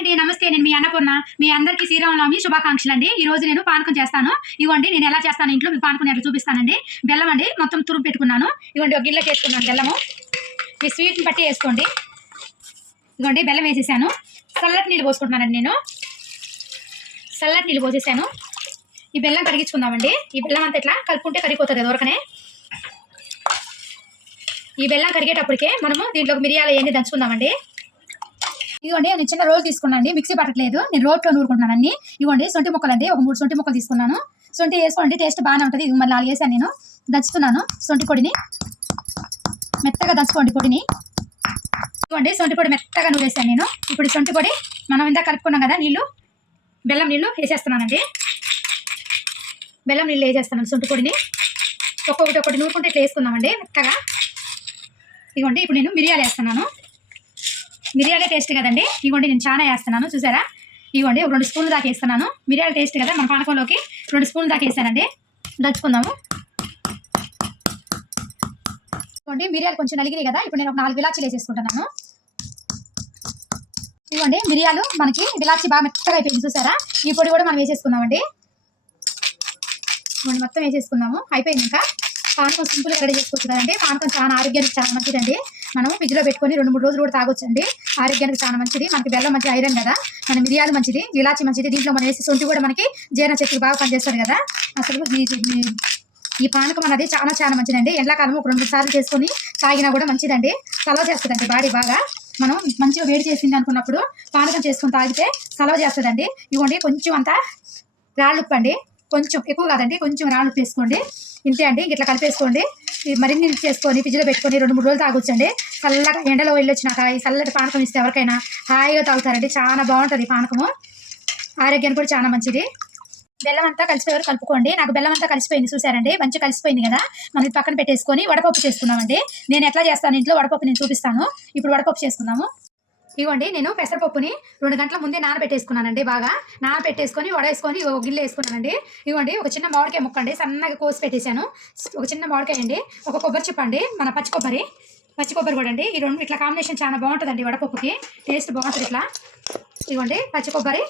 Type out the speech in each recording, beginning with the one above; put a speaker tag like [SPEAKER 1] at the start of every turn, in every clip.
[SPEAKER 1] అండి నమస్తే. నేను మీ అన్నపూర్ణ. మీ అందరికీ శ్రీరామనవమి శుభాకాంక్షలు అండి ఈ రోజు నేను పానకం చేస్తాను. ఇవ్వండి నేను ఎలా చేస్తాను ఇంట్లో మీ పానకం ఎట్లా చూపిస్తానండి. బెల్లం అండి మొత్తం తురుపు పెట్టుకున్నాను. ఇవ్వండి ఒక గిన్నెకి వేసుకున్నాను బెల్లము. మీ స్వీట్ని బట్టి వేసుకోండి. ఇవ్వండి బెల్లం వేసేసాను. చల్లటి నీళ్ళు పోసుకుంటున్నానండి నేను. చల్లటి నీళ్ళు పోసేసాను. ఈ బెల్లం కరిగించుకుందామండి ఈ బెల్లం అంతా ఇట్లా కలుపుకుంటే కరిగిపోతుంది కదా ఈ బెల్లం కరిగేటప్పటికే మనము దీంట్లో మిరియాలు అవన్నీ దంచుకుందామండి. ఇదిగోండి నేను చిన్న రోల్ తీసుకున్నాను మిక్సీ పట్టట్లేదు. నేను రోట్లో నూరుకుంటున్నాను అన్ని ఇవ్వండి సొంటి ముక్కలు అండి ఒక మూడు సొంటి ముక్కలు తీసుకున్నాను. సొంటి వేసుకోండి టేస్ట్ బాగానే ఉంటుంది. ఇది మళ్ళీ నాలుగు వేసాను నేను. దంచుతున్నాను సొంటి పొడిని. మెత్తగా దంచుకోండి పొడిని. ఇవ్వండి సొంటి పొడి మెత్తగా నూరేసాను నేను. ఇప్పుడు సొంటి పొడి మనం ఇందాక కలుపుకున్నాం కదా నీళ్ళు. బెల్లం నీళ్ళు వేసేస్తున్నానండి. బెల్లం నీళ్ళు వేసేస్తున్నాను సొంటి పొడిని. ఒక్కొక్కటి ఒకటి నూరుకుంటే ఇట్లా వేసుకుందామండి మెత్తగా. ఇదిగోండి ఇప్పుడు నేను మిరియాలు వేస్తున్నాను. మిరియాలే టేస్ట్ కదండి? ఇవ్వండి నేను చాలా వేస్తున్నాను చూసారా? ఇవ్వండి ఒక రెండు స్పూన్లు దాకా వేస్తున్నాను. మిరియాల టేస్ట్ కదా మన పానకంలోకి రెండు స్పూన్లు దాకా వేసానండి. దంచుకుందాము ఇవ్వండి మిరియాలు కొంచెం నలిగినాయి కదా ఇప్పుడు నేను ఒక నాలుగు ఇలాచీలు వేసేసుకుంటున్నాను. ఇవ్వండి మిరియాలు మనకి ఇలాచి బాగా మెత్తగా అయిపోయింది చూసారా? ఈ పొడి కూడా మనం వేసేసుకుందామండి. ఇవ్వండి మొత్తం వేసేసుకుందాము. అయిపోయింది ఇంకా. పానకం సింపుల్గా రెడీ చేసుకోవచ్చు కదండి పానకం చాలా ఆరోగ్యానికి చాలా మంచిదండి. మనం ఫ్రిడ్జ్లో పెట్టుకొని రెండు మూడు రోజులు కూడా తాగొచ్చండి. ఆరోగ్యానికి చాలా మంచిది. మనకి బెల్లం మంచి ఐరన్ కదా. మన మిరియాలు మంచిది ఇలాచి మంచిది. దీంట్లో మనం వేసి సొంటి కూడా మనకి జీర్ణ శక్తికి బాగా పనిచేస్తుంది కదా. అసలు ఈ- ఈ- పానకం అనేది చాలా చాలా మంచిదండి. ఎండాకాలం ఒక రెండు మూడు సార్లు చేసుకొని తాగినా కూడా మంచిదండి. సలవ చేస్తుందండి బాడీ బాగా. మనం మంచిగా వేడి చేసింది అనుకున్నప్పుడు పానకం చేసుకొని తాగితే సలవ చేస్తుందండి. ఇవ్వండి కొంచెం అంతా రాళ్ళుప్పండి. కొంచెం ఎక్కువ కాదండి కొంచెం రాళ్ళు తీసుకోండి. వేసుకోండి ఇంతే అండి ఇట్లా కలిపేసుకోండి. మరిన్ని చేసుకొని ఫ్రిడ్జ్లో పెట్టుకొని రెండు మూడు రోజులు తాగొచ్చండి. చల్లగా ఎండలో వెళ్ళి వచ్చినాక ఈ చల్లటి పానకం ఇస్తే ఎవరికైనా హాయిగా తాగుతారండి. చాలా బాగుంటుంది పానకము. ఆరోగ్యానికి కూడా చాలా మంచిది. బెల్లం అంతా కలిసిపోయారు కలుపుకోండి. నాకు బెల్లం అంతా కలిసిపోయింది చూసారండి? మంచిగా కలిసిపోయింది కదా? మనం పక్కన పెట్టేసుకొని వడపప్పు చేసుకున్నామండి. నేను ఎట్లా చేస్తాను? ఇంట్లో వడపప్పు నేను చూపిస్తాను. ఇప్పుడు వడపప్పు చేసుకుందాము. ఇవ్వండి నేను పెసరపప్పుని రెండు గంటల ముందే నానబెట్టేసుకున్నానండి బాగా. నానబెట్టేసుకొని వడేసుకొని ఒక గిన్నె వేసుకున్నానండి. ఇవ్వండి ఒక చిన్న మామిడికాయ ముక్కండి సన్నగా కోసి పెట్టేశాను. ఒక చిన్న మామిడికాయ అండి ఒక కొబ్బరి చెప్పండి మన పచ్చి కొబ్బరి. పచ్చి కొబ్బరి కూడా అండి. ఈ రెండు ఇట్లా కాంబినేషన్ చాలా బాగుంటుందండి వడపప్పుకి. టేస్ట్ బాగుంటుంది ఇట్లా. ఇవ్వండి పచ్చి కొబ్బరి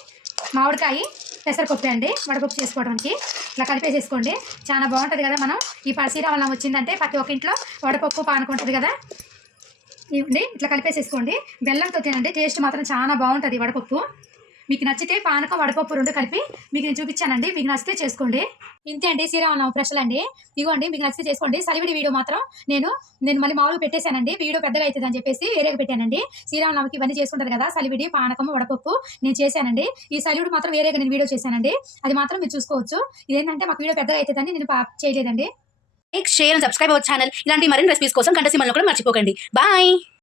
[SPEAKER 1] మామిడికాయ పెసరపప్పు అండి వడపప్పు చేసుకోవడానికి. ఇట్లా కలిపేసేసుకోండి. చాలా బాగుంటుంది కదా మనం. ఈ శ్రీరామలం వచ్చిందంటే ప్రతి ఒక్క ఇంట్లో వడపప్పు పానుకుంటుంది కదా. ఇవ్వండి. ఇట్లా కలిపేసేసుకోండి. బెల్లంతో తినండి. టేస్ట్ మాత్రం చాలా బాగుంటుంది ఈ వడపప్పు. మీకు నచ్చితే పానకం వడపప్పు రెండు కలిపి మీకు నేను చూపించానండి. మీకు నచ్చితే చేసుకోండి. ఇంతే అండి. శ్రీరామనవమి ప్రశ్నలు అండి. ఇగోండి మీకు నచ్చితే చేసుకోండి. సలివిడి వీడియో మాత్రం నేను నేను మళ్ళీ మామూలుగా పెట్టేశానండి. వీడియో పెద్దగా అవుతుంది అని చెప్పేసి వేరేగా పెట్టానండి. శ్రీరామనవమికి ఇవన్నీ చేసుకుంటారు కదా సలివిడి పానకం వడపప్పు నేను చేశానండి. ఈ సలివిడి మాత్రం వేరేగా నేను వీడియో చేశానండి. అది మాత్రం మీరు చూసుకోవచ్చు. ఇదేంటంటే మాకు వీడియో పెద్దగా అవుతుందని నేను పా- చేయలేదండి.
[SPEAKER 2] Like share and subscribe our channel ఇలాంటి మరిన్ని రెసిపీస్ కోసం కంటసిమల్ని కూడా మర్చిపోకండి. బాయ్